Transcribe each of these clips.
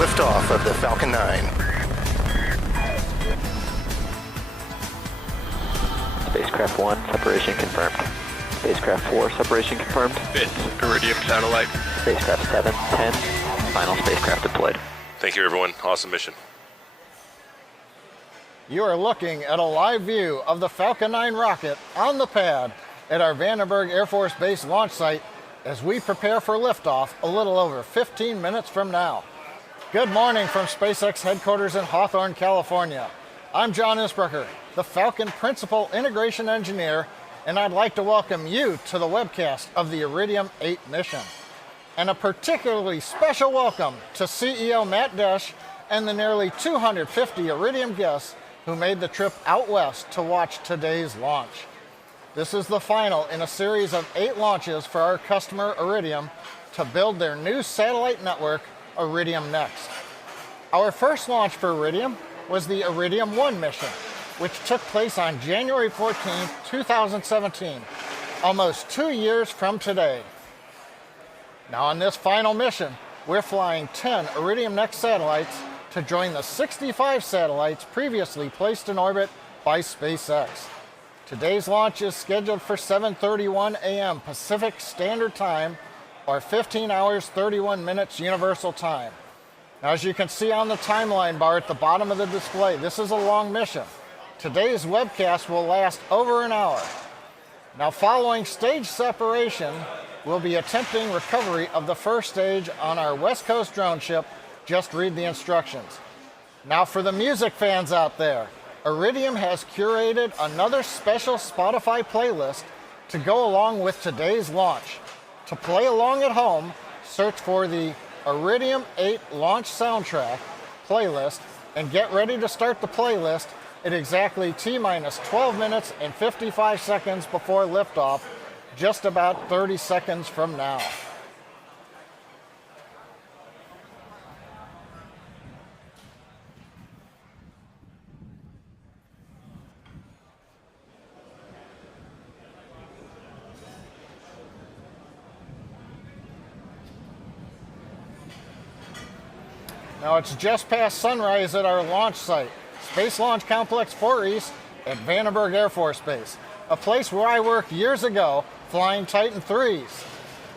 Liftoff of the Falcon 9. Spacecraft 1, separation confirmed. Spacecraft 4, separation confirmed. It's Iridium satellite. Spacecraft 7, 10, final spacecraft deployed. Thank you, everyone. Awesome mission. You are looking at a live view of the Falcon 9 rocket on the pad at our Vandenberg Air Force Base launch site as we prepare for liftoff a little over 15 minutes from now. Good morning from Spacex headquarters in Hawthorne, California. I'm John Isbrucker, the Falcon Principal Integration Engineer, and I'd like to welcome you to the webcast of the Iridium 8 mission. And a particularly special welcome to CEO Matt Desch and the nearly 250 Iridium guests who made the trip out west to watch today's launch. This is the final in a series of 8 launches for our customer Iridium to build their new satellite network, Iridium Next. Our first launch for Iridium was the Iridium 1 mission, which took place on January 14, 2017, almost 2 years from today. Now on this final mission, we're flying 10 Iridium Next satellites to join the 65 satellites previously placed in orbit by SpaceX. Today's launch is scheduled for 7:31 a.m. Pacific Standard Time, or 15 hours 31 minutes Universal Time. Now, as you can see on the timeline bar at the bottom of the display, this is a long mission. Today's webcast will last over an hour. Now, following stage separation, we'll be attempting recovery of the first stage on our West Coast drone ship. Just read the instructions. Now, for the music fans out there, Iridium has curated another special Spotify playlist to go along with today's launch. To play along at home, search for the Iridium 8 Launch Soundtrack playlist and get ready to start the playlist at exactly T-minus 12 minutes and 55 seconds before liftoff, just about 30 seconds from now. Now it's just past sunrise at our launch site, Space Launch Complex 4 East at Vandenberg Air Force Base, a place where I worked years ago flying Titan IIIs.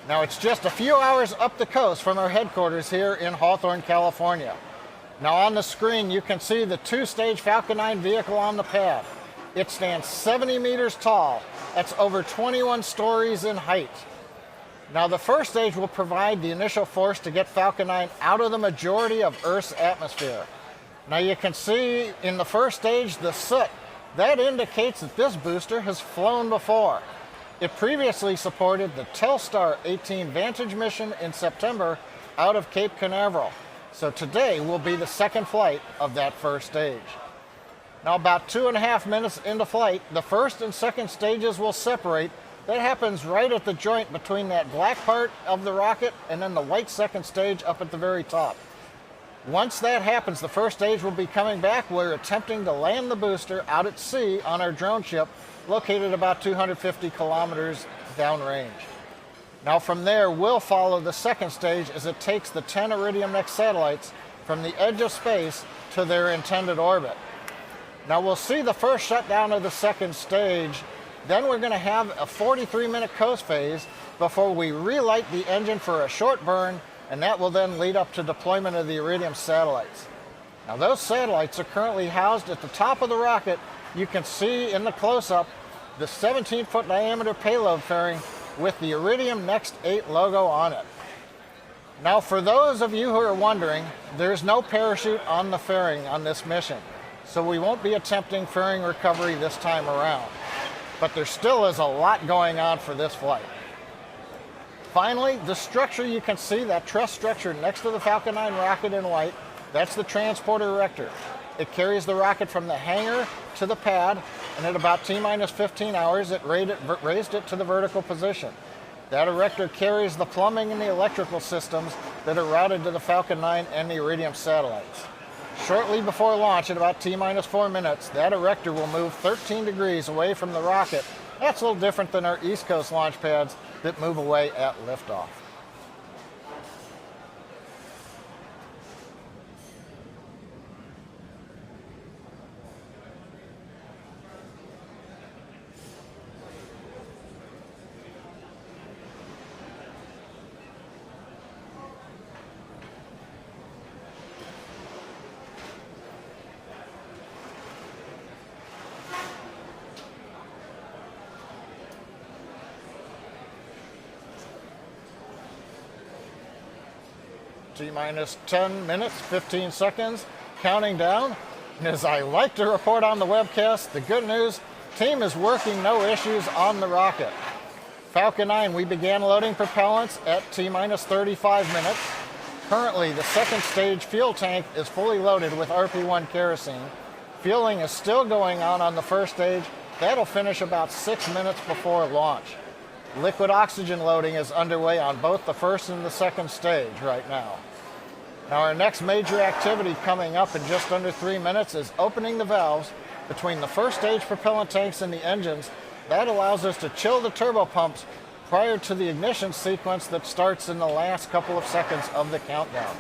Now it's just a few hours up the coast from our headquarters here in Hawthorne, California. Now on the screen you can see the 2-stage Falcon 9 vehicle on the pad. It stands 70 meters tall. That's over 21 stories in height. Now the first stage will provide the initial force to get Falcon 9 out of the majority of Earth's atmosphere. Now you can see in the first stage the soot. That indicates that this booster has flown before. It previously supported the Telstar 18 Vantage mission in September out of Cape Canaveral. So today will be the second flight of that first stage. Now about 2.5 minutes into flight, the first and second stages will separate. That happens right at the joint between that black part of the rocket and then the white second stage up at the very top. Once that happens, the first stage will be coming back. We're attempting to land the booster out at sea on our drone ship located about 250 kilometers downrange. Now from there, we'll follow the second stage as it takes the 10 Iridium Next satellites from the edge of space to their intended orbit. Now we'll see the first shutdown of the second stage. Then we're going to have a 43-minute coast phase before we relight the engine for a short burn, and that will then lead up to deployment of the Iridium satellites. Now those satellites are currently housed at the top of the rocket. You can see in the close-up the 17-foot diameter payload fairing with the Iridium Next 8 logo on it. Now for those of you who are wondering, there's no parachute on the fairing on this mission, so we won't be attempting fairing recovery this time around. But there still is a lot going on for this flight. Finally, the structure you can see, that truss structure next to the Falcon 9 rocket in white, that's the transporter erector. It carries the rocket from the hangar to the pad, and at about T-minus 15 hours, it raised it to the vertical position. That erector carries the plumbing and the electrical systems that are routed to the Falcon 9 and the Iridium satellites. Shortly before launch, at about T-minus 4 minutes, that erector will move 13 degrees away from the rocket. That's a little different than our East Coast launch pads that move away at liftoff. T-minus 10 minutes, 15 seconds, counting down. And as I like to report on the webcast, the good news, team is working no issues on the rocket. Falcon 9, we began loading propellants at T-minus 35 minutes. Currently, the second stage fuel tank is fully loaded with RP1 kerosene. Fueling is still going on the first stage. That'll finish about 6 minutes before launch. Liquid oxygen loading is underway on both the first and the second stage right now. Now our next major activity coming up in just under 3 minutes is opening the valves between the first stage propellant tanks and the engines. That allows us to chill the turbo pumps prior to the ignition sequence that starts in the last couple of seconds of the countdown.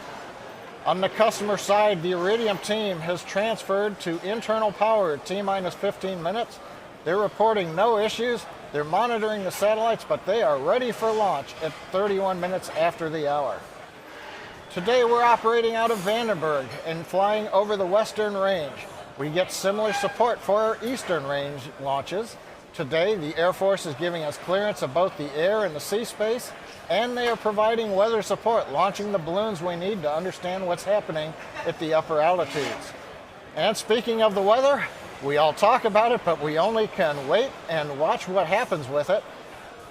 On the customer side, the Iridium team has transferred to internal power at T-minus 15 minutes. They're reporting no issues. They're monitoring the satellites, but they are ready for launch at 31 minutes after the hour. Today we're operating out of Vandenberg and flying over the Western Range. We get similar support for our Eastern Range launches. Today the Air Force is giving us clearance of both the air and the sea space, and they are providing weather support, launching the balloons we need to understand what's happening at the upper altitudes. And speaking of the weather, we all talk about it, but we only can wait and watch what happens with it.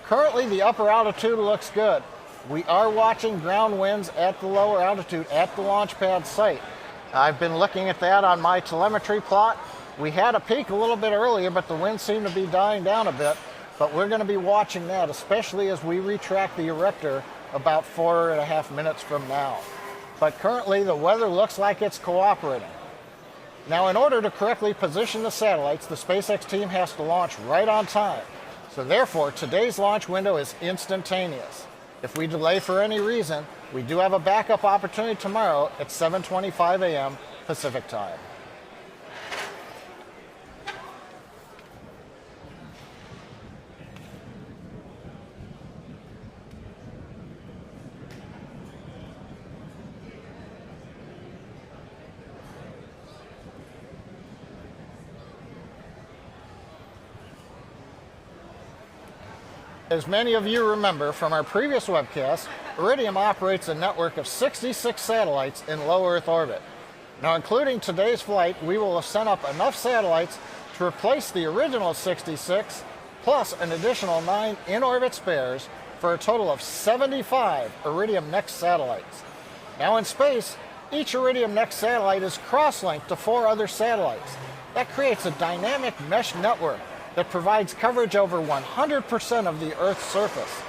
Currently the upper altitude looks good. We are watching ground winds at the lower altitude at the launch pad site. I've been looking at that on my telemetry plot. We had a peak a little bit earlier, but the winds seem to be dying down a bit. But we're going to be watching that, especially as we retract the erector about 4.5 minutes from now. But currently the weather looks like it's cooperating. Now, in order to correctly position the satellites, the SpaceX team has to launch right on time. So therefore, today's launch window is instantaneous. If we delay for any reason, we do have a backup opportunity tomorrow at 7:25 a.m. Pacific time. As many of you remember from our previous webcast, Iridium operates a network of 66 satellites in low Earth orbit. Now, including today's flight, we will have sent up enough satellites to replace the original 66, plus an additional 9 in-orbit spares, for a total of 75 Iridium Next satellites. Now in space, each Iridium Next satellite is cross-linked to 4 other satellites. That creates a dynamic mesh network that provides coverage over 100% of the Earth's surface.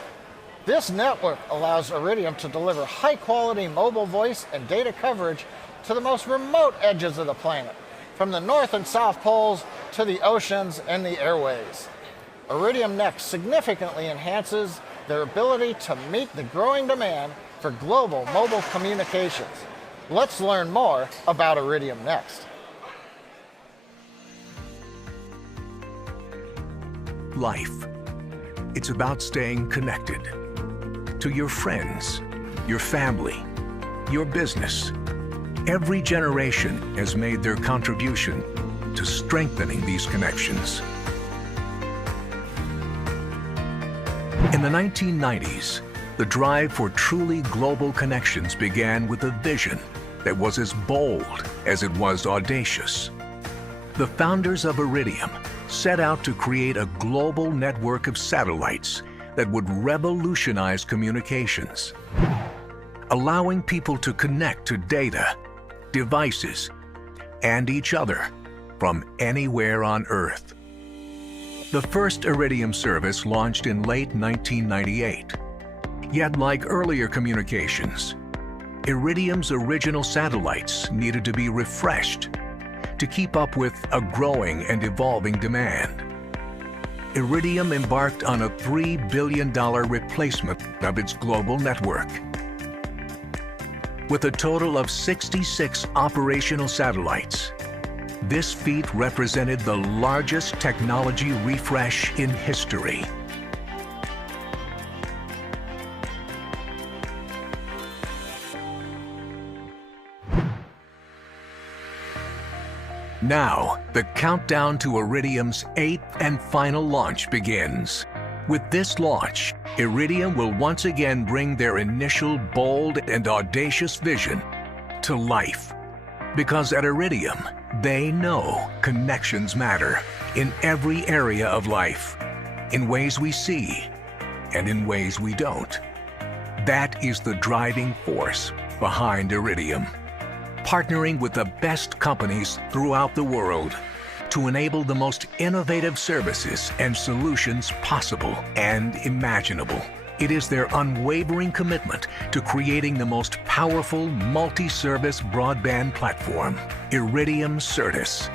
This network allows Iridium to deliver high-quality mobile voice and data coverage to the most remote edges of the planet, from the North and South Poles to the oceans and the airways. Iridium Next significantly enhances their ability to meet the growing demand for global mobile communications. Let's learn more about Iridium Next. Life. It's about staying connected to your friends, your family, your business. Every generation has made their contribution to strengthening these connections. In the 1990s, the drive for truly global connections began with a vision that was as bold as it was audacious. The founders of Iridium set out to create a global network of satellites that would revolutionize communications, allowing people to connect to data, devices, and each other from anywhere on Earth. The first Iridium service launched in late 1998. Yet, like earlier communications, Iridium's original satellites needed to be refreshed to keep up with a growing and evolving demand. Iridium embarked on a $3 billion replacement of its global network. With a total of 66 operational satellites, this feat represented the largest technology refresh in history. Now, the countdown to Iridium's 8th and final launch begins. With this launch, Iridium will once again bring their initial bold and audacious vision to life. Because at Iridium, they know connections matter in every area of life, in ways we see and in ways we don't. That is the driving force behind Iridium, partnering with the best companies throughout the world to enable the most innovative services and solutions possible and imaginable. It is their unwavering commitment to creating the most powerful multi-service broadband platform, Iridium Certus,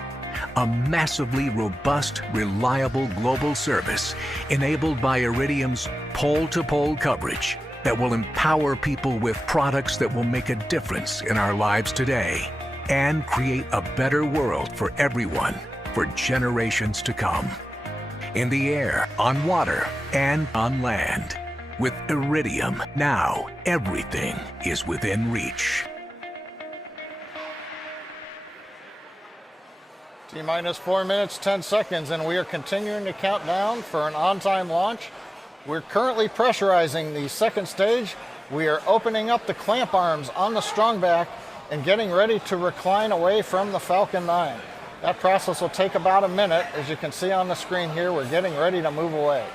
a massively robust, reliable global service enabled by Iridium's pole-to-pole coverage that will empower people with products that will make a difference in our lives today and create a better world for everyone for generations to come. In the air, on water, and on land. With Iridium, now everything is within reach. T-minus 4 minutes, 10 seconds, and we are continuing to count down for an on-time launch. We're currently pressurizing the second stage. We are opening up the clamp arms on the strongback and getting ready to recline away from the Falcon 9. That process will take about a minute. As you can see on the screen here, we're getting ready to move away.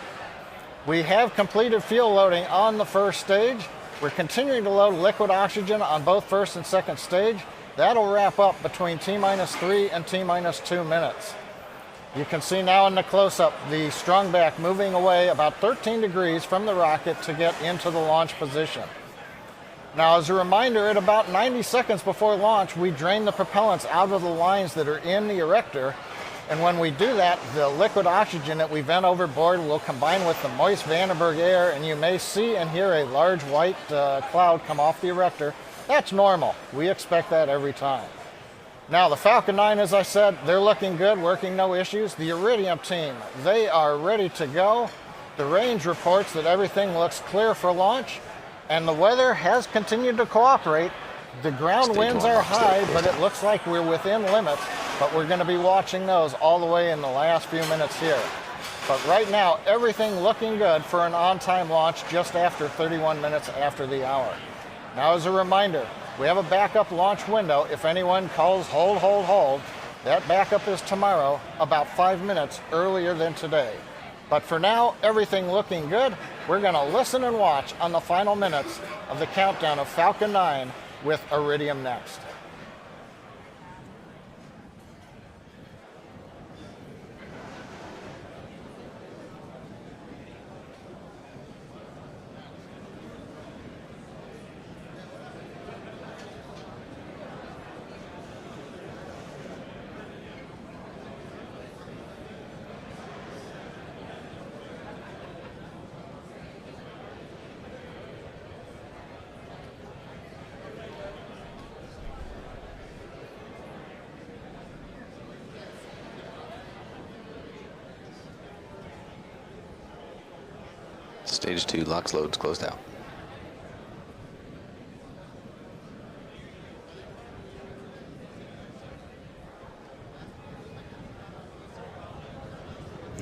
We have completed fuel loading on the first stage. We're continuing to load liquid oxygen on both first and second stage. That'll wrap up between T-minus 3 and T-minus 2 minutes. You can see now in the close-up the strongback moving away about 13 degrees from the rocket to get into the launch position. Now, as a reminder, at about 90 seconds before launch, we drain the propellants out of the lines that are in the erector. And when we do that, the liquid oxygen that we vent overboard will combine with the moist Vandenberg air, and you may see and hear a large white cloud come off the erector. That's normal. We expect that every time. Now, the Falcon 9, as I said, they're looking good, working no issues. The Iridium team, they are ready to go. The range reports that everything looks clear for launch, and the weather has continued to cooperate. The ground winds are high, but it looks like we're within limits, but we're going to be watching those all the way in the last few minutes here. But right now, everything looking good for an on-time launch just after 31 minutes after the hour. Now, as a reminder, we have a backup launch window. If anyone calls hold, that backup is tomorrow, about 5 minutes earlier than today. But for now, everything looking good. We're going to listen and watch on the final minutes of the countdown of Falcon 9 with Iridium next. Stage 2, locks, loads, closed out.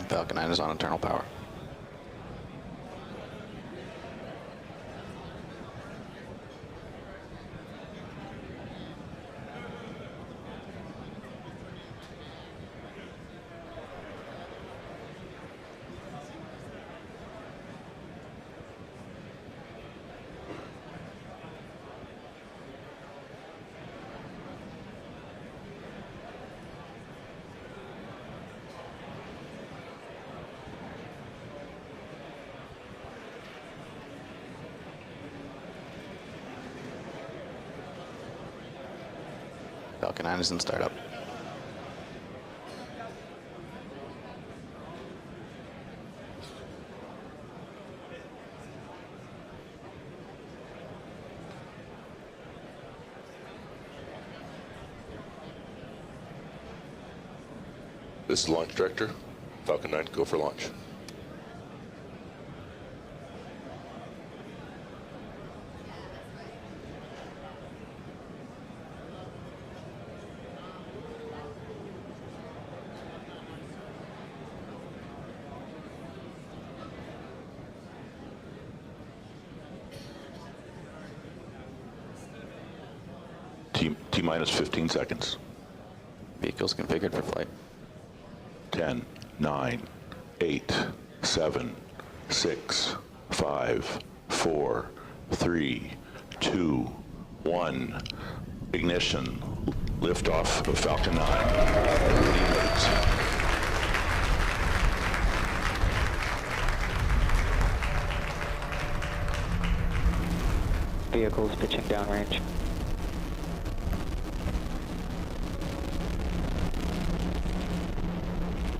Falcon 9 is on internal power. Falcon 9 is in startup. This is Launch Director. Falcon 9, go for launch. T minus 15 seconds. Vehicle's configured for flight. 10, 9, 8, 7, 6, 5, 4, 3, 2, 1. Ignition. Liftoff of Falcon 9. Vehicles pitching downrange.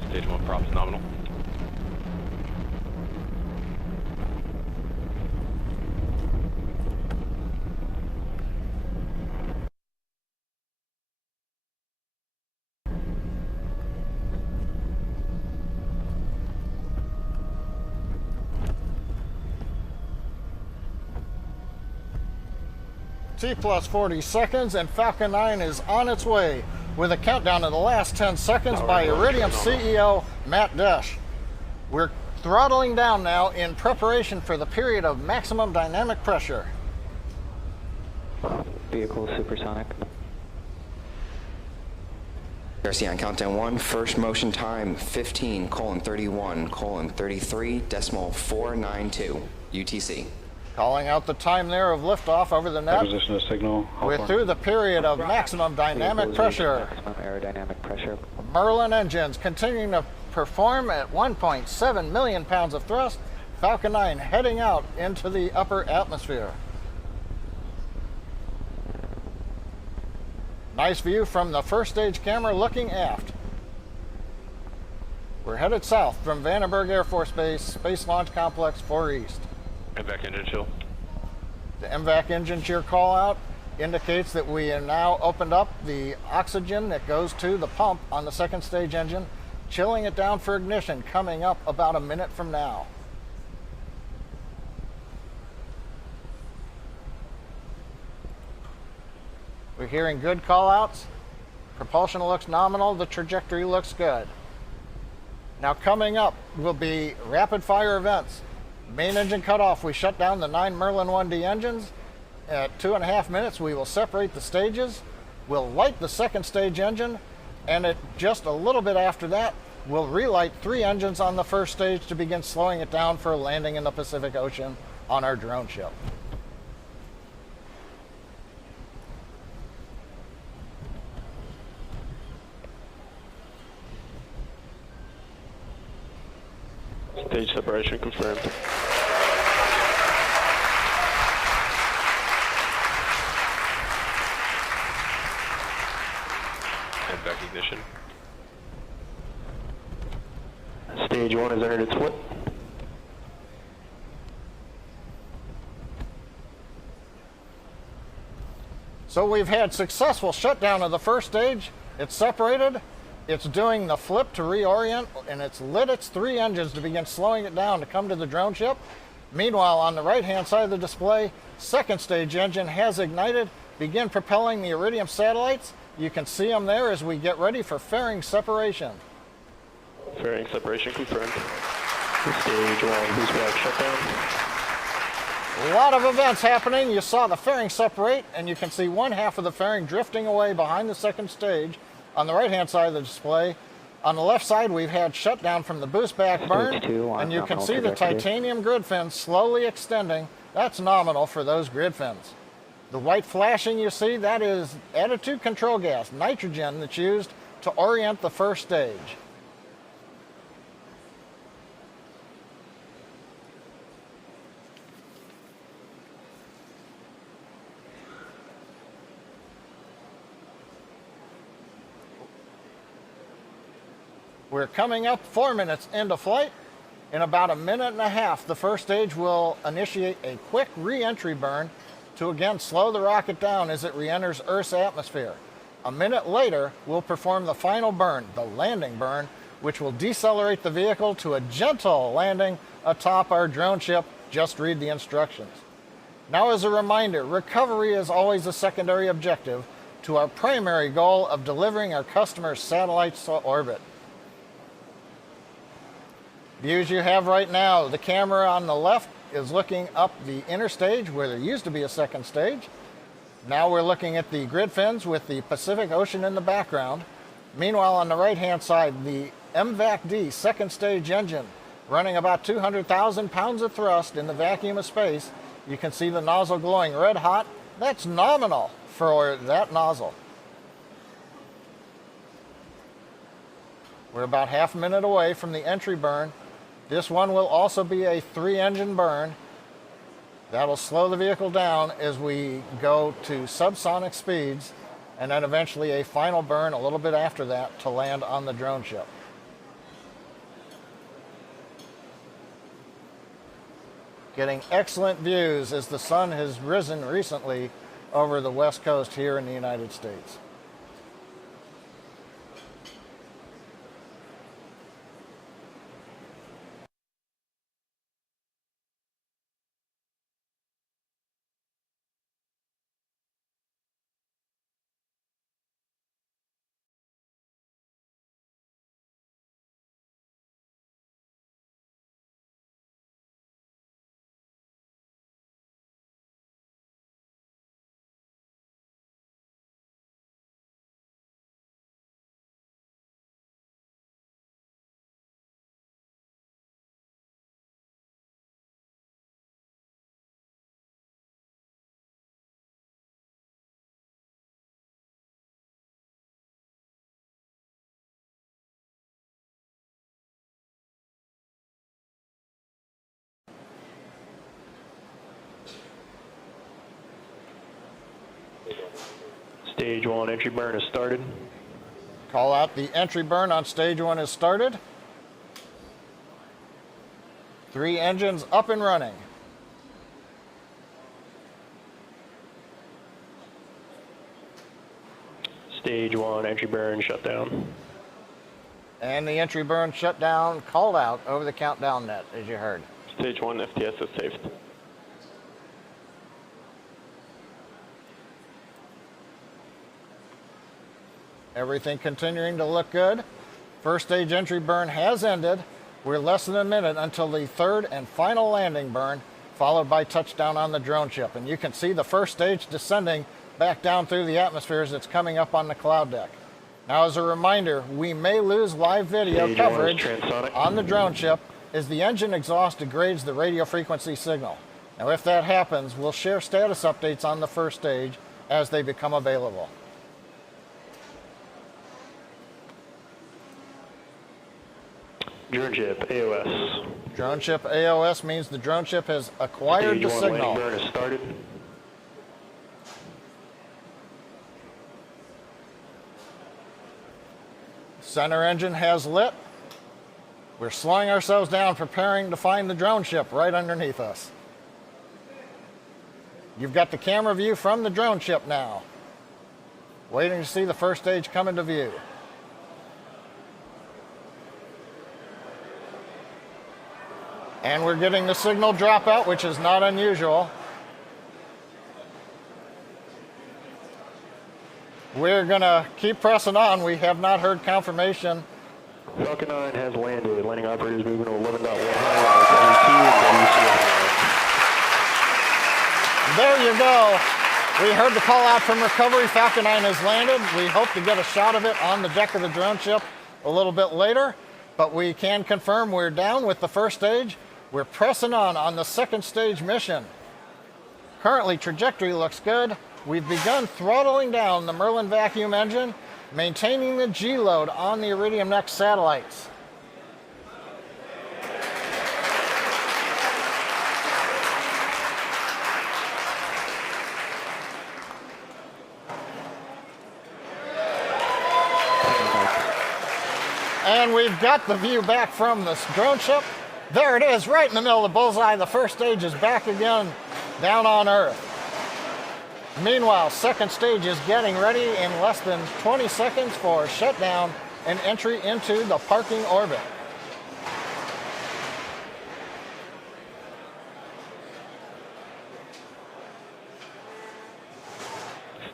Stage 1 props nominal. T plus 40 seconds and Falcon 9 is on its way with a countdown of the last 10 seconds by Iridium CEO Matt Desch. We're throttling down now in preparation for the period of maximum dynamic pressure. Vehicle supersonic. RC on countdown 1, first motion time 15:31:33.492 UTC. Calling out the time there of liftoff over the net. Acquisition of signal. We're through the period of maximum dynamic pressure. Maximum aerodynamic pressure. Merlin engines continuing to perform at 1.7 million pounds of thrust. Falcon 9 heading out into the upper atmosphere. Nice view from the first stage camera looking aft. We're headed south from Vandenberg Air Force Base, Space Launch Complex 4 East. MVAC engine chill. The MVAC engine cheer call out indicates that we have now opened up the oxygen that goes to the pump on the second stage engine, chilling it down for ignition coming up about a minute from now. We're hearing good call outs. Propulsion looks nominal, the trajectory looks good. Now coming up will be rapid fire events. Main engine cutoff, we shut down the 9 Merlin 1D engines. At 2.5 minutes, we will separate the stages. We'll light the second stage engine, and at just a little bit after that, we'll relight 3 engines on the first stage to begin slowing it down for a landing in the Pacific Ocean on our drone ship. Stage separation confirmed. MVAC ignition. Stage 1 has entered its flip. So we've had successful shutdown of the first stage. It's separated. It's doing the flip to reorient, and it's lit its 3 engines to begin slowing it down to come to the drone ship. Meanwhile, on the right-hand side of the display, second stage engine has ignited, begin propelling the Iridium satellites. You can see them there as we get ready for fairing separation. Fairing separation confirmed. Stage 1 boost back shutdown. A lot of events happening. You saw the fairing separate, and you can see one half of the fairing drifting away behind the second stage on the right-hand side of the display. On the left side, we've had shutdown from the boost back burn, and you can see the titanium grid fins slowly extending. That's nominal for those grid fins. The white flashing you see, that is attitude control gas, nitrogen, that's used to orient the first stage. We're coming up 4 minutes into flight. In about a minute and a half, the first stage will initiate a quick re-entry burn to again slow the rocket down as it re-enters Earth's atmosphere. A minute later, we'll perform the final burn, the landing burn, which will decelerate the vehicle to a gentle landing atop our drone ship. Just read the instructions. Now, as a reminder, recovery is always a secondary objective to our primary goal of delivering our customers' satellites to orbit. Views you have right now, the camera on the left is looking up the inner stage where there used to be a second stage. Now we're looking at the grid fins with the Pacific Ocean in the background. Meanwhile, on the right-hand side, the MVAC-D second stage engine running about 200,000 pounds of thrust in the vacuum of space. You can see the nozzle glowing red hot. That's nominal for that nozzle. We're about half a minute away from the entry burn. This one will also be a 3-engine burn. That'll slow the vehicle down as we go to subsonic speeds, and then eventually a final burn a little bit after that to land on the drone ship. Getting excellent views as the sun has risen recently over the west coast here in the United States. Stage 1 entry burn is started. Call out the entry burn on stage 1 is started. 3 engines up and running. Stage 1 entry burn shut down. And the entry burn shutdown called out over the countdown net, as you heard. Stage 1 FTS is saved. Everything continuing to look good. First stage entry burn has ended. We're less than a minute until the third and final landing burn, followed by touchdown on the drone ship. And you can see the first stage descending back down through the atmosphere as it's coming up on the cloud deck. Now, as a reminder, we may lose live video Stage coverage 1 is transonic. on the drone ship as the engine exhaust degrades the radio frequency signal. Now, if that happens, we'll share status updates on the first stage as they become available. Drone ship AOS. Drone ship AOS means the drone ship has acquired Stage the 1 signal. landing burn is started. Center engine has lit. We're slowing ourselves down, preparing to find the drone ship right underneath us. You've got the camera view from the drone ship now. Waiting to see the first stage come into view. And we're getting the signal dropout, which is not unusual. We're going to keep pressing on. We have not heard confirmation. Falcon 9 has landed. Landing operators moving to 11.1 high. There you go. We heard the call out from recovery. Falcon 9 has landed. We hope to get a shot of it on the deck of the drone ship a little bit later, but we can confirm we're down with the first stage. We're pressing on the second stage mission. Currently, trajectory looks good. We've begun throttling down the Merlin vacuum engine, maintaining the G load on the Iridium Next satellites. And we've got the view back from this drone ship. There it is, right in the middle of the bullseye. The first stage is back again down on Earth. Meanwhile, second stage is getting ready in less than 20 seconds for shutdown and entry into the parking orbit.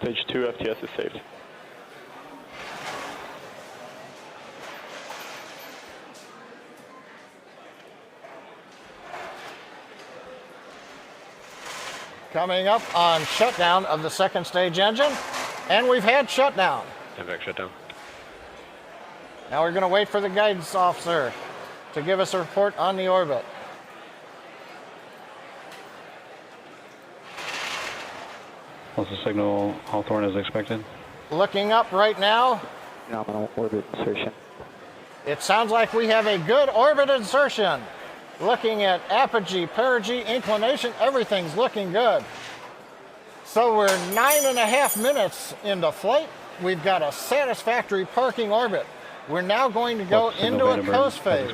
Stage 2 FTS is saved. Coming up on shutdown of the second stage engine, and we've had shutdown. Evac shutdown. Now we're going to wait for the guidance officer to give us a report on the orbit. What's the signal, Hawthorne, as expected? Looking up right now, Nominal orbit insertion. it sounds like we have a good orbit insertion. Looking at apogee, perigee, inclination, everything's looking good. So we're 9.5 minutes into flight. We've got a satisfactory parking orbit. We're now going to go into a coast phase.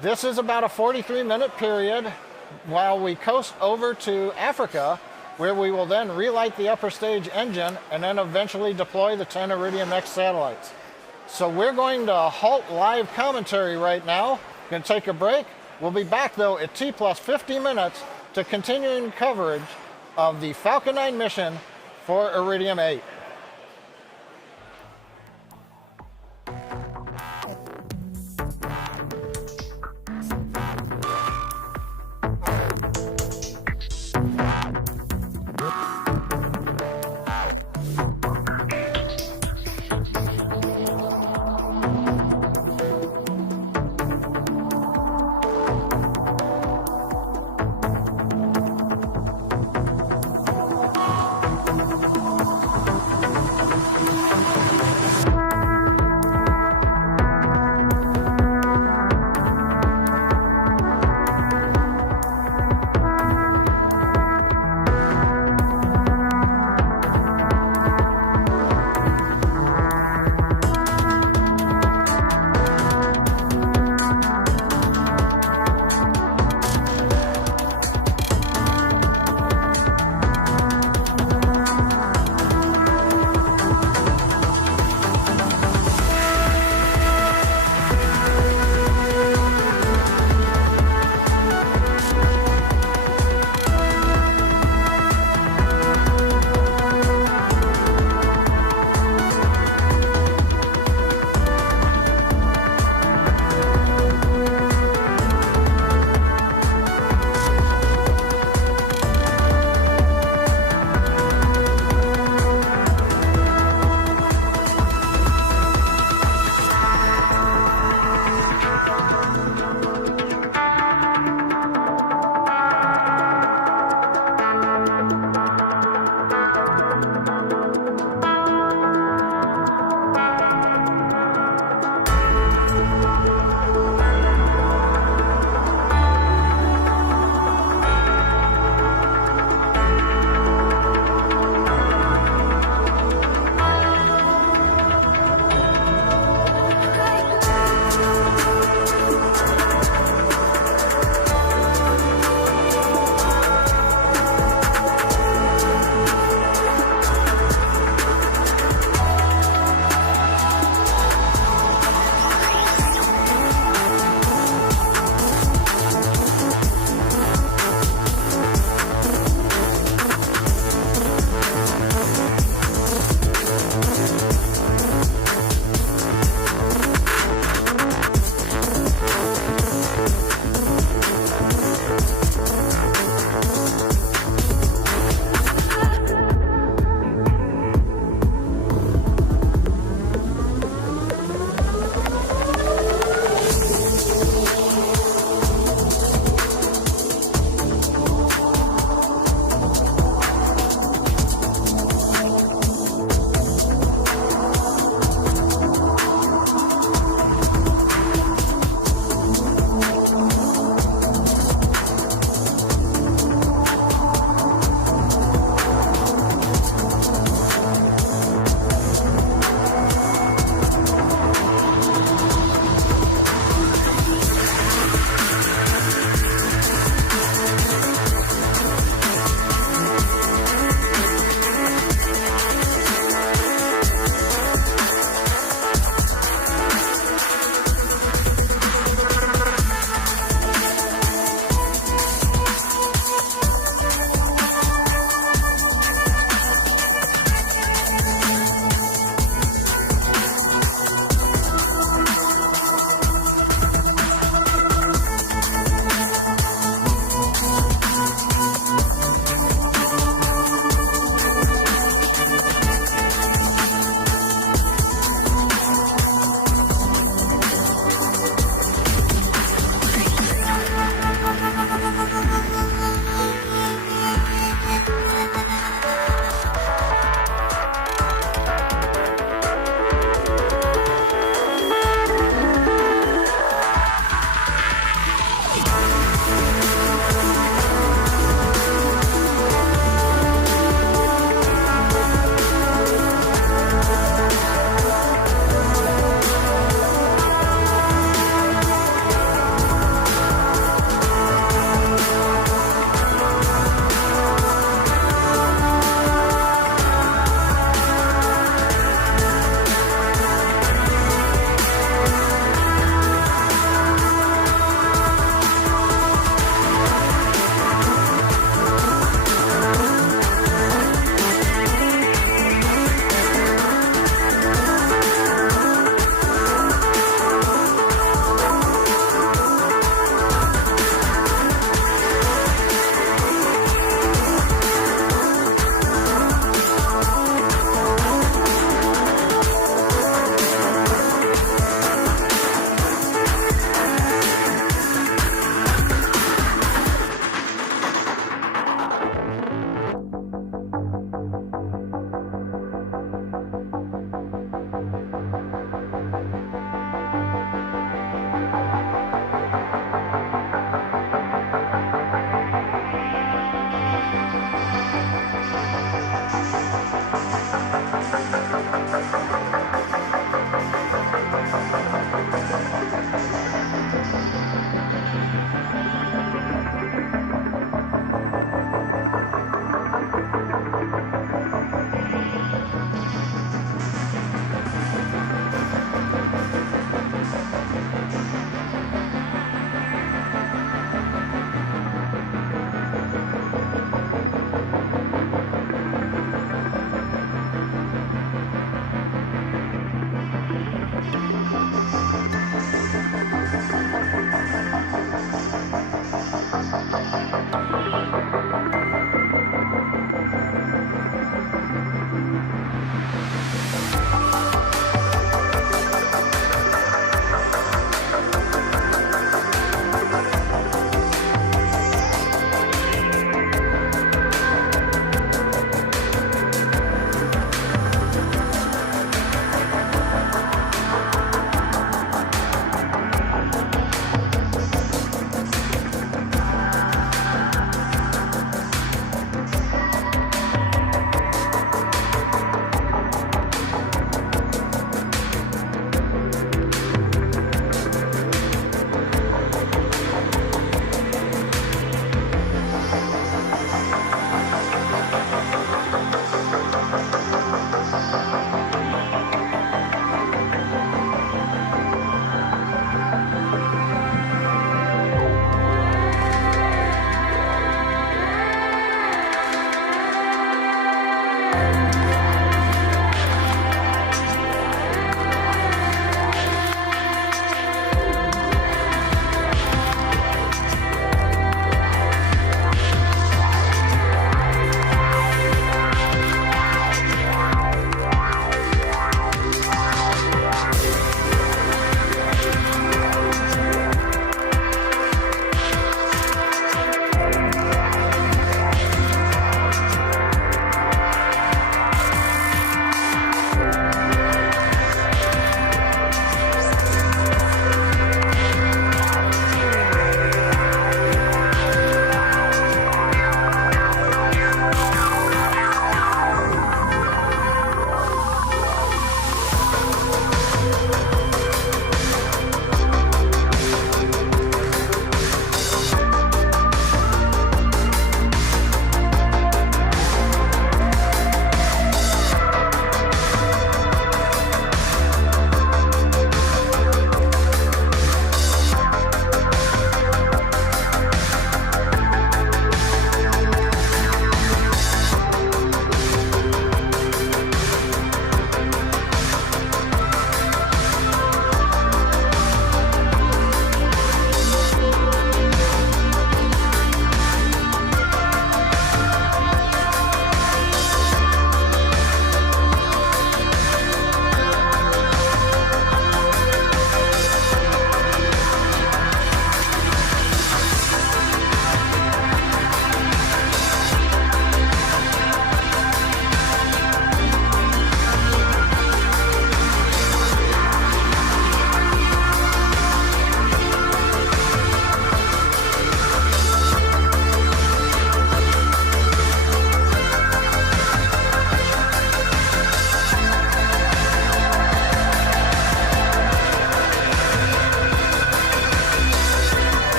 This is about a 43-minute period while we coast over to Africa, where we will then relight the upper stage engine and then eventually deploy the 10 Iridium X satellites. So we're going to halt live commentary right now. Going to take a break. We'll be back though at T plus 50 minutes to continuing coverage of the Falcon 9 mission for Iridium 8.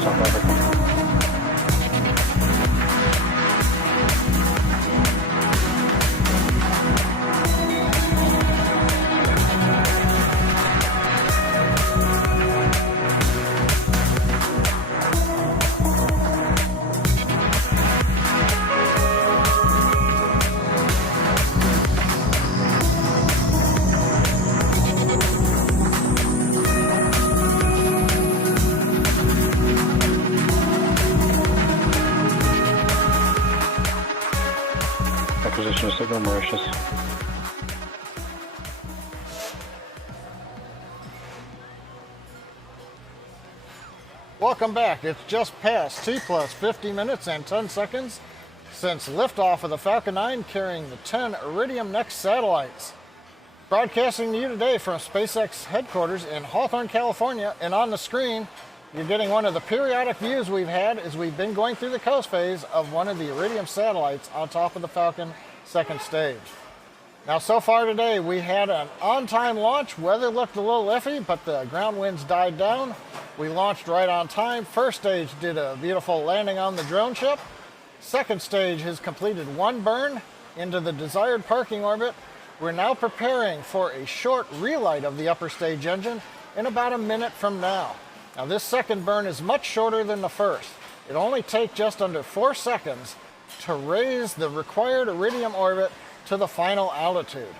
South Africa. Acquisition of signal, Mauritius. Welcome back. It's just past T plus 50 minutes and 10 seconds since liftoff of the Falcon 9 carrying the 10 Iridium Next satellites. Broadcasting to you today from Spacex headquarters in Hawthorne, California, and on the screen, you're getting one of the periodic views we've had as we've been going through the coast phase of one of the Iridium satellites on top of the Falcon second stage. Now, so far today, we had an on-time launch. Weather looked a little iffy, but the ground winds died down. We launched right on time. First stage did a beautiful landing on the drone ship. Second stage has completed one burn into the desired parking orbit. We're now preparing for a short relight of the upper stage engine in about a minute from now. Now, this second burn is much shorter than the first. It only takes just under 4 seconds to raise the required Iridium orbit to the final altitude.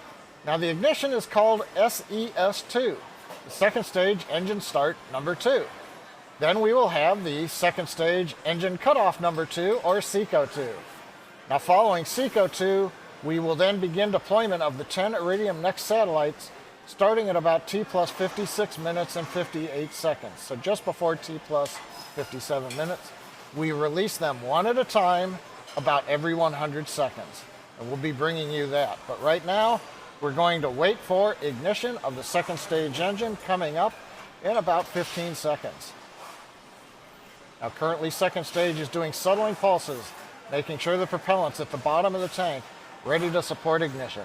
Now, the ignition is called SES2, the second stage engine start number 2. Then we will have the second stage engine cutoff number 2, or SECO2. Now, following SECO2, we will then begin deployment of the 10 Iridium Next satellites, starting at about T plus 56 minutes and 58 seconds. So just before T plus 57 minutes, we release them one at a time about every 100 seconds. And we'll be bringing you that. But right now, we're going to wait for ignition of the second stage engine coming up in about 15 seconds. Now, currently, second stage is doing settling pulses, making sure the propellant's at the bottom of the tank, ready to support ignition.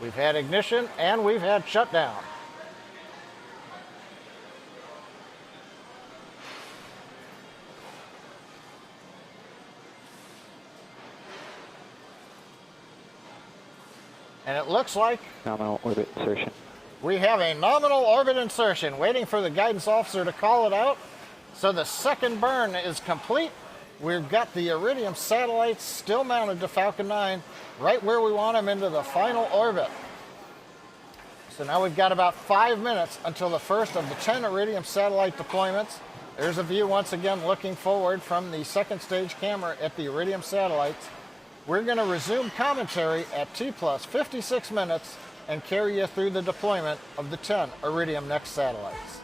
We've had ignition and we've had shutdown. And it looks like Nominal orbit insertion. we have a nominal orbit insertion, waiting for the guidance officer to call it out. So the second burn is complete. We've got the Iridium satellites still mounted to Falcon 9, right where we want them into the final orbit. So now we've got about 5 minutes until the first of the 10 Iridium satellite deployments. There's a view once again looking forward from the second stage camera at the Iridium satellites. We're going to resume commentary at T plus 56 minutes and carry you through the deployment of the 10 Iridium Next satellites.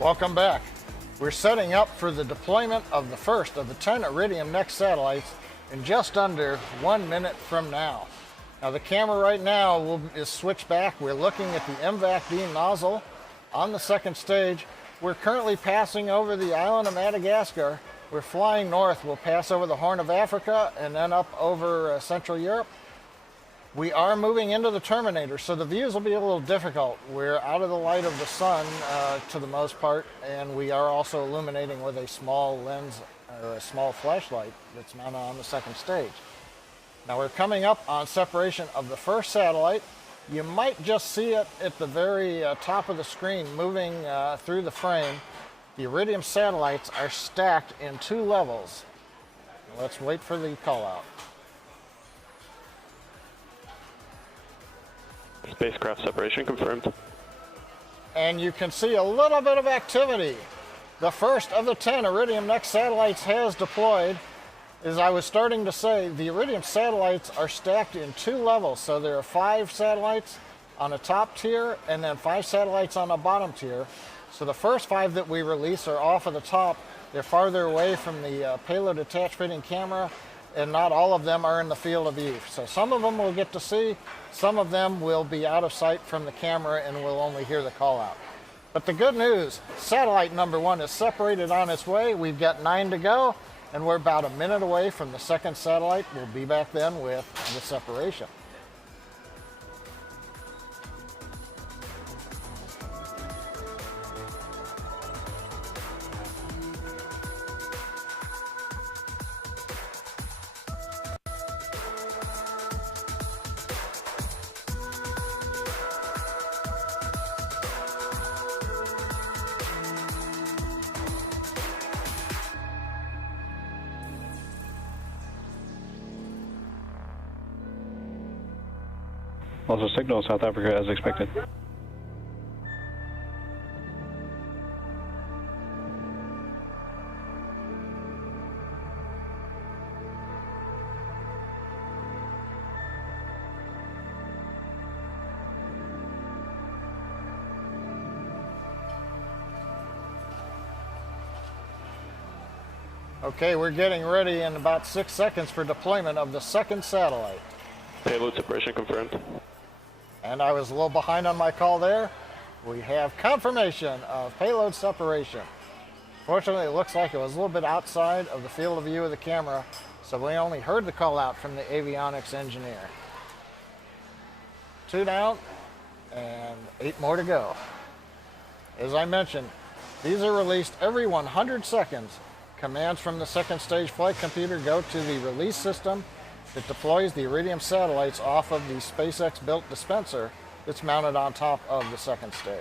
Welcome back. We're setting up for the deployment of the first of the 10 Iridium Next satellites in just under 1 minute from now. Now the camera right now is switched back. We're looking at the MVAC-D nozzle on the second stage. We're currently passing over the island of Madagascar. We're flying north. We'll pass over the Horn of Africa and then up over Central Europe. We are moving into the terminator, so the views will be a little difficult. We're out of the light of the sun to the most part, and we are also illuminating with a small lens or a small flashlight that's mounted on the second stage. Now we're coming up on separation of the first satellite. You might just see it at the very top of the screen moving through the frame. The Iridium satellites are stacked in 2 levels. Let's wait for the call out. Spacecraft separation confirmed. And you can see a little bit of activity. The first of the 10 Iridium Next satellites has deployed. As I was starting to say, the Iridium satellites are stacked in 2 levels. So there are 5 satellites on the top tier and then 5 satellites on the bottom tier. So the first 5 that we release are off of the top. They're farther away from the payload attached fitting camera, and not all of them are in the field of view. So some of them we'll get to see, some of them will be out of sight from the camera and we'll only hear the call out. But the good news, satellite number 1 is separated on its way. We've got 9 to go, and we're about a minute away from the second satellite. We'll be back then with the separation. Also signal South Africa as expected. Okay, we're getting ready in about 6 seconds for deployment of the second satellite. Payload separation confirmed. And I was a little behind on my call there. We have confirmation of payload separation. Fortunately, it looks like it was a little bit outside of the field of view of the camera, so we only heard the call out from the avionics engineer. 2 down and 8 more to go. As I mentioned, these are released every 100 seconds. Commands from the second stage flight computer go to the release system that deploys the Iridium satellites off of the Spacex built dispenser that's mounted on top of the second stage.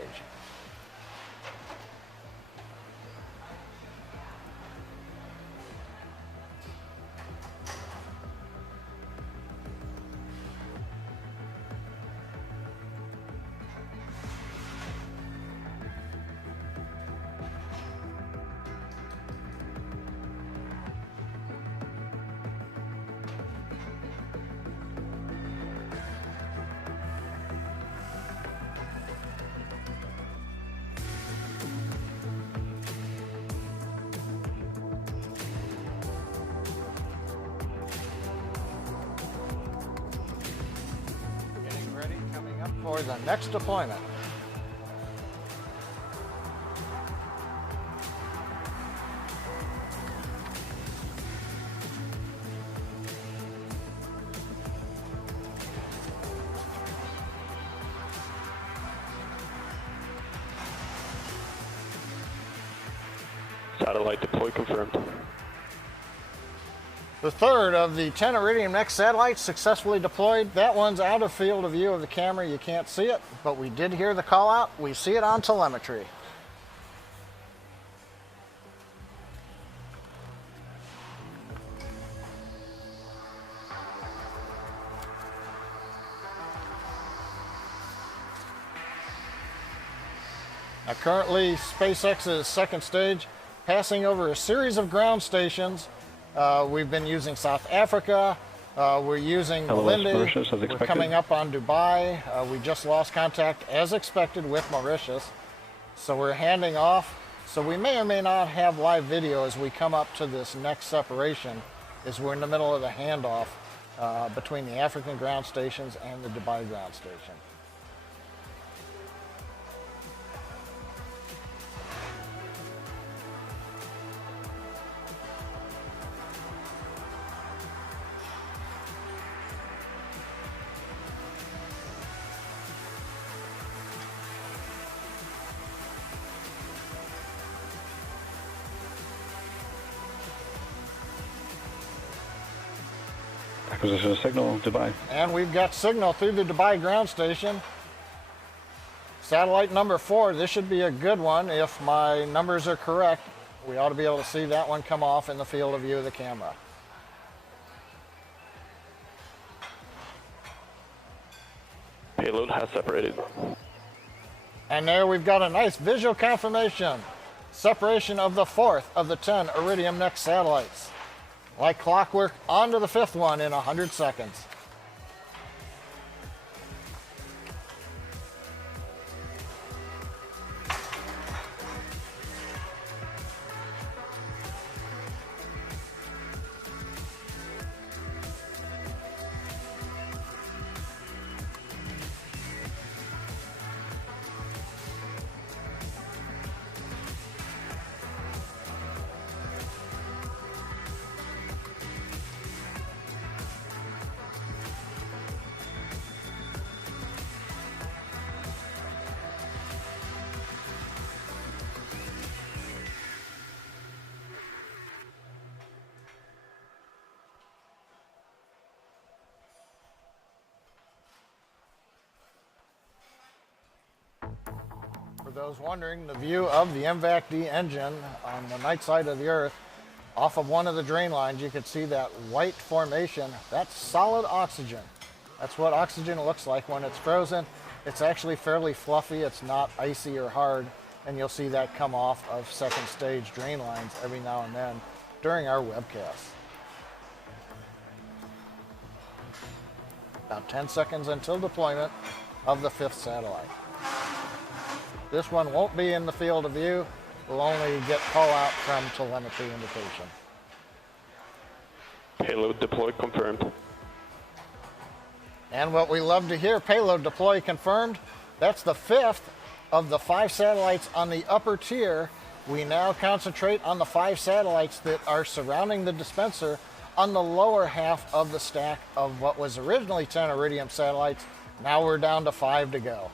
For the next deployment. Satellite deploy confirmed. The third of the 10 Iridium Next satellites successfully deployed. That one's out of field of view of the camera. You can't see it, but we did hear the call out. We see it on telemetry. Now currently, SpaceX's second stage passing over a series of ground stations. We've been using South Africa. We're using Malindi. We're coming up on Dubai. We just lost contact, as expected, with Mauritius. So we're handing off So we may or may not have live video as we come up to this next separation, as we're in the middle of the handoff between the African ground stations and the Dubai ground station. Acquisition of signal, Dubai. And we've got signal through the Dubai ground station. Satellite number 4, this should be a good one if my numbers are correct. We ought to be able to see that one come off in the field of view of the camera. Payload has separated. And there we've got a nice visual confirmation. Separation of the 4th of the 10 Iridium Next satellites. Like clockwork, on to the 5th one in 100 seconds. For those wondering, the view of the MVAC-D engine on the night side of the Earth, off of one of the drain lines, you can see that white formation. That's solid oxygen. That's what oxygen looks like when it's frozen. It's actually fairly fluffy. It's not icy or hard, and you'll see that come off of second stage drain lines every now and then during our webcast. About 10 seconds until deployment of the 5th satellite. This one won't be in the field of view. We'll only get call out from telemetry indication. Payload deploy confirmed. And what we love to hear, payload deploy confirmed. That's the 5th of the 5 satellites on the upper tier. We now concentrate on the 5 satellites that are surrounding the dispenser on the lower half of the stack of what was originally 10 Iridium satellites. Now we're down to 5 to go.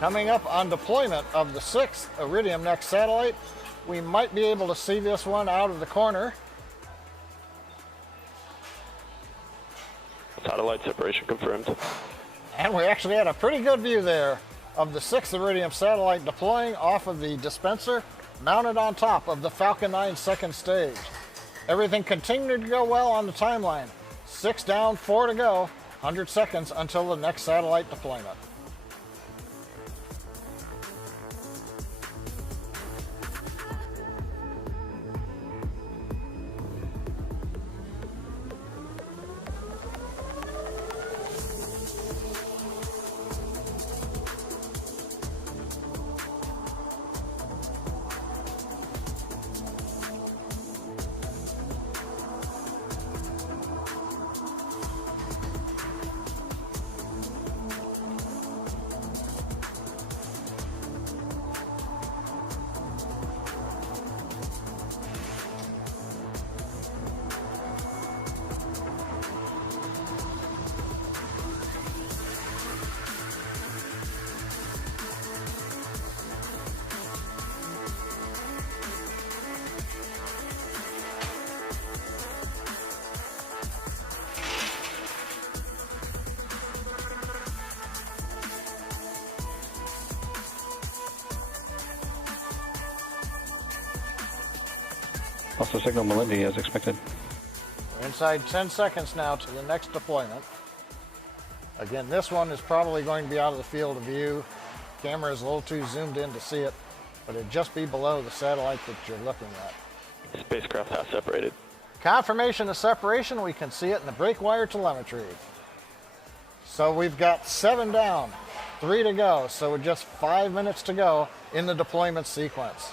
Coming up on deployment of the 6th Iridium Next satellite, we might be able to see this one out of the corner. Satellite separation confirmed. And we actually had a pretty good view there of the 6th Iridium satellite deploying off of the dispenser, mounted on top of the Falcon 9 second stage. Everything continued to go well on the timeline. 6 down, 4 to go, 100 seconds until the next satellite deployment. Also signal Melindy as expected. We're inside 10 seconds now to the next deployment. Again, this one is probably going to be out of the field of view. Camera is a little too zoomed in to see it, but it'd just be below the satellite that you're looking at. Spacecraft has separated. Confirmation of separation, we can see it in the brake wire telemetry. So we've got 7 down, 3 to go. So with just 5 minutes to go in the deployment sequence.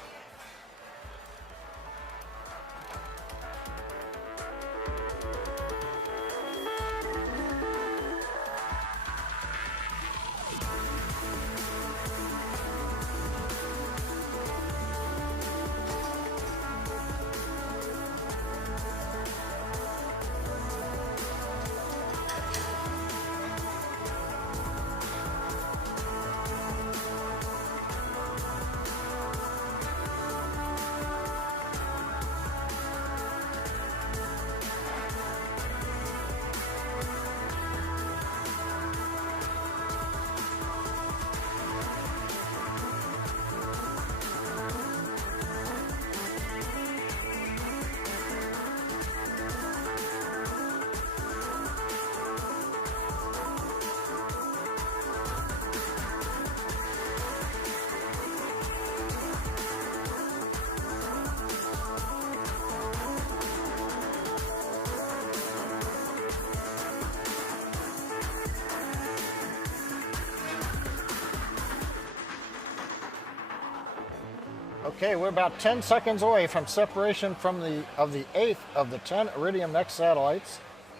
Okay, we're about 10 seconds away from separation from the 8th of the 10 Iridium Next satellites.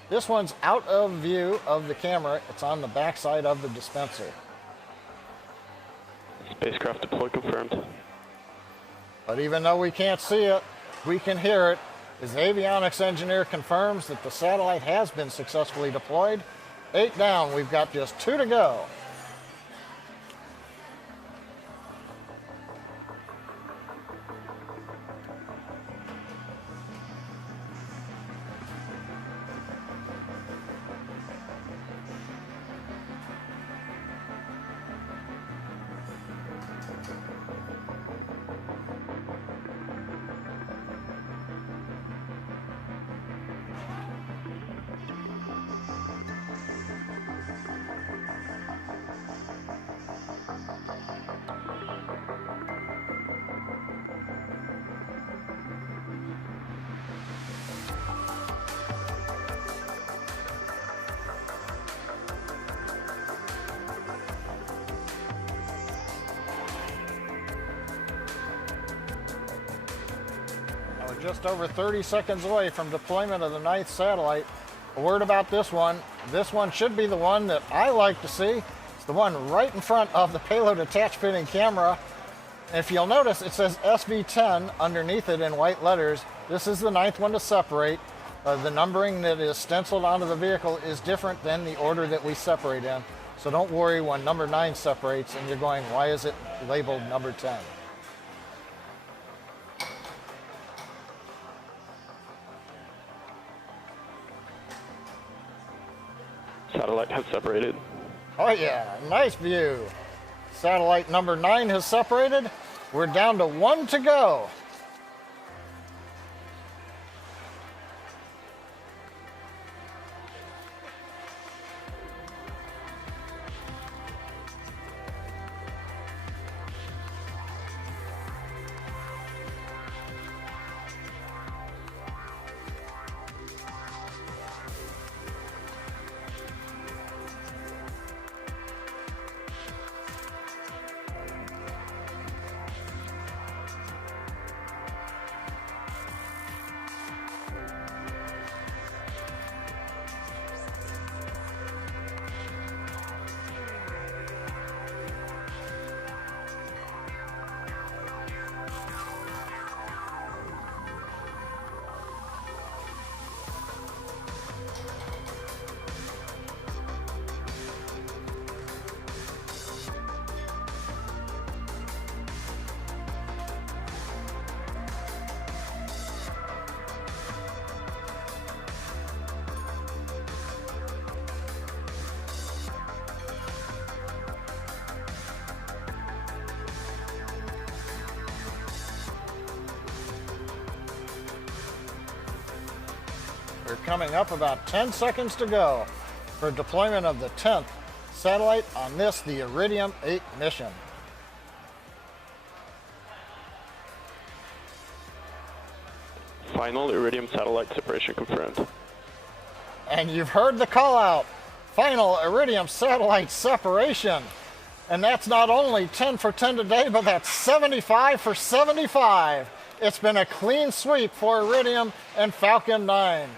This one's out of view of the camera. It's on the backside of the dispenser. Spacecraft deploy confirmed. But even though we can't see it, we can hear it. His avionics engineer confirms that the satellite has been successfully deployed. 8 down, we've got just 2 to go. We're just over 30 seconds away from deployment of the 9th satellite. A word about this one. This one should be the one that I like to see. It's the one right in front of the payload attach fitting camera. And if you'll notice, it says SV10 underneath it in white letters. This is the 9th one to separate. The numbering that is stenciled onto the vehicle is different than the order that we separate in. So don't worry when number 9 separates and you're going, why is it labeled number 10? Satellite has separated. Oh yeah, nice view. Satellite number 9 has separated. We're down to 1 to go. We're coming up about 10 seconds to go for deployment of the 10th satellite on this, the Iridium 8 mission. Final Iridium satellite separation confirmed. And you've heard the call out. Final Iridium satellite separation. And that's not only 10 for 10 today, but that's 75 for 75. It's been a clean sweep for Iridium and Falcon 9.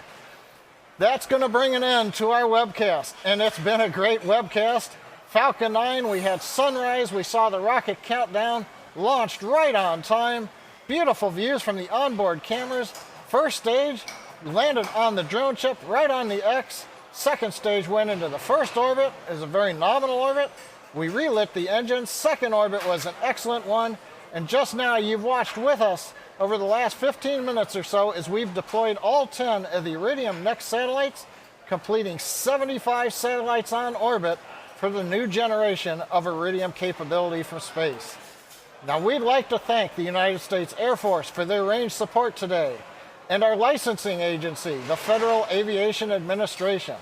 That's going to bring an end to our webcast, and it's been a great webcast. Falcon 9, we had sunrise, we saw the rocket countdown, launched right on time, beautiful views from the onboard cameras. First stage landed on the drone chip right on the X. Second stage went into the first orbit, it was a very nominal orbit. We relit the engine. Second orbit was an excellent one, and just now you've watched with us over the last 15 minutes or so as we've deployed all 10 of the Iridium Next satellites, completing 75 satellites on orbit for the new generation of Iridium capability from space. Now, we'd like to thank the United States Air Force for their range support today, and our licensing agency, the Federal Aviation Administration.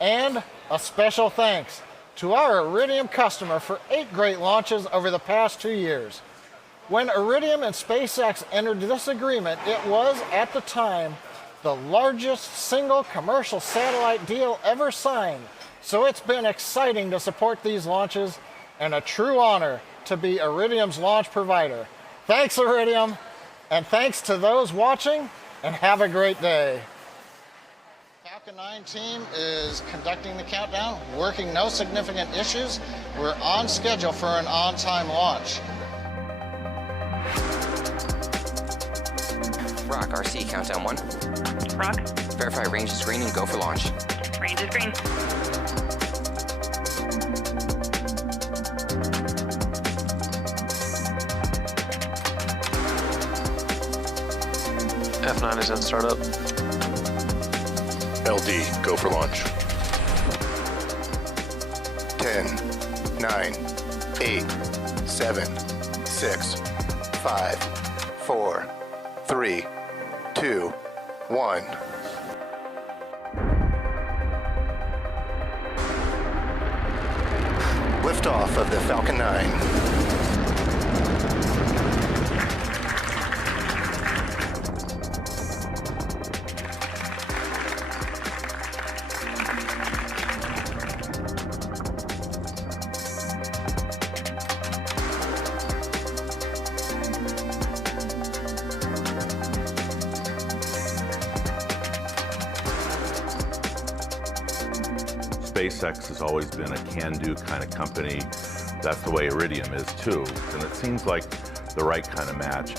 And a special thanks to our Iridium customer for 8 great launches over the past 2 years. When Iridium and SpaceX entered this agreement, it was, at the time, the largest single commercial satellite deal ever signed. So it's been exciting to support these launches and a true honor to be Iridium's launch provider. Thanks, Iridium, and thanks to those watching, and have a great day. Falcon 9 team is conducting the countdown, working no significant issues. We're on schedule for an on-time launch. Rock, RC, countdown 1. Rock. Verify range is green and go for launch. Range is green. F9 is in startup. LD, go for launch. 10, 9, 8, 7, 6, 5, 4, 3, 2, 1. Liftoff of the Falcon 9. SpaceX has always been a can-do kind of company. That's the way Iridium is too, and it seems like the right kind of match.